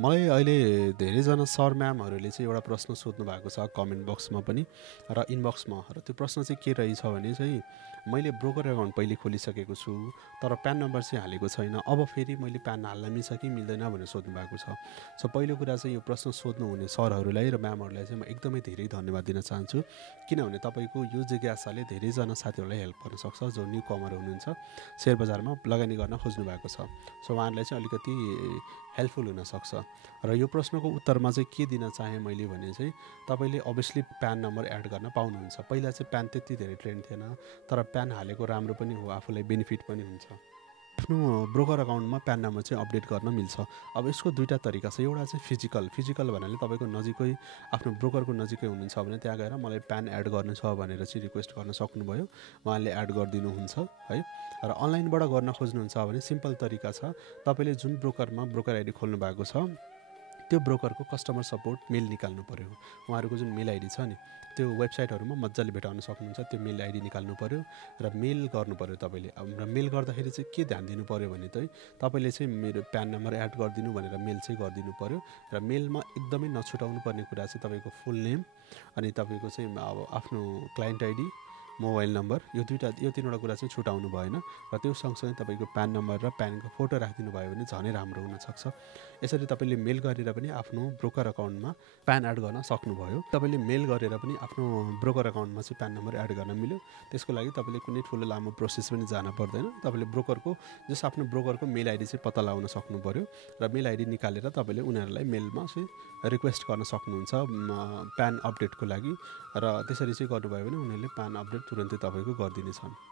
मलाई अहिले धेरैजना सर म्यामहरूले चाहिँ एउटा प्रश्न सोध्नु भएको छ कमेन्ट बक्समा पनि र इनबक्समा। र त्यो प्रश्न चाहिँ के रहेछ भने चाहिँ मैले ब्रोकर एकाउन्ट पहिले खोलिसकेको छु तर प्यान नम्बर चाहिँ हालेको छैन, अब फेरि मैले प्यान हाल्न मिल्छ कि मिल्दैन भनेर सोध्नु भएको छ। सो पहिलो कुरा चाहिँ यो प्रश्न सोध्नुहुने सरहरूलाई र म्यामहरूलाई चाहिँ म एकदमै धेरै धन्यवाद दिन चाहन्छु, किनभने तपाईँको यो जिज्ञासाले धेरैजना साथीहरूलाई हेल्प गर्न सक्छ जो न्यू कमर हुनुहुन्छ, सेयर बजारमा लगानी गर्न खोज्नु भएको छ। सो उहाँहरूलाई चाहिँ अलिकति हेल्पफुल हुनसक्छ। र यो प्रश्नको उत्तरमा चाहिँ के दिन चाहेँ मैले भने चाहिँ तपाईँले अभियसली प्यान नम्बर एड गर्न पाउनुहुन्छ। पहिला चाहिँ प्यान त्यति धेरै ट्रेन्ड थिएन, तर प्यान हालेको राम्रो पनि हो, आफूलाई बेनिफिट पनि हुन्छ। आफ्नो ब्रोकर अकाउन्टमा प्यान नम्बर चाहिँ अपडेट गर्न मिल्छ। अब यसको दुईवटा तरिका छ। एउटा चाहिँ फिजिकल भन्नाले तपाईँको नजिकै आफ्नो ब्रोकरको नजिकै हुनुहुन्छ भने त्यहाँ गएर मलाई प्यान एड गर्नु छ भनेर चाहिँ रिक्वेस्ट गर्न सक्नुभयो, उहाँले एड गरिदिनुहुन्छ है। र अनलाइनबाट गर्न खोज्नुहुन्छ भने सिम्पल तरिका छ, तपाईँले जुन ब्रोकरमा ब्रोकर आइडी खोल्नु भएको छ त्यो ब्रोकरको कस्टमर सपोर्ट मेल निकाल्नु पऱ्यो। उहाँहरूको जुन मेल आइडी छ नि त्यो वेबसाइटहरूमा मजाले भेटाउन सक्नुहुन्छ। त्यो मेल आइडी निकाल्नु पऱ्यो र मेल गर्नु पऱ्यो तपाईँले। र मेल गर्दाखेरि चाहिँ के ध्यान दिनु पऱ्यो भने चाहिँ तपाईँले चाहिँ मेरो प्यान नम्बर एड गरिदिनु भनेर मेल चाहिँ गरिदिनु पऱ्यो। र मेलमा एकदमै नछुटाउनु पर्ने कुरा चाहिँ तपाईँको फुल नेम अनि तपाईँको चाहिँ अब आफ्नो क्लाइन्ट आइडी, मोबाइल नम्बर, यो तिनवटा कुरा चाहिँ छुटाउनु भएन। र त्यो सँगसँगै तपाईँको प्यान नम्बर र प्यानको फोटो राखिदिनु भयो भने झनै राम्रो हुनसक्छ। यसरी तपाईँले मेल गरेर पनि आफ्नो ब्रोकर अकाउन्टमा प्यान एड गर्न सक्नुभयो। तपाईँले मेल गरेर पनि आफ्नो ब्रोकर अकाउन्टमा चाहिँ प्यान नम्बर एड गर्न मिल्यो। त्यसको लागि तपाईँले कुनै ठुलो लामो प्रोसेस पनि जान पर्दैन। तपाईँले आफ्नो ब्रोकरको मेल आइडी चाहिँ पत्ता लगाउन सक्नु पऱ्यो र मेल आइडी निकालेर तपाईँले उनीहरूलाई मेलमा चाहिँ रिक्वेस्ट गर्न सक्नुहुन्छ प्यान अपडेटको लागि। र त्यसरी चाहिँ गर्नुभयो भने उनीहरूले प्यान अपडेट तुरन्तै तपाईँको गरिदिनेछन्।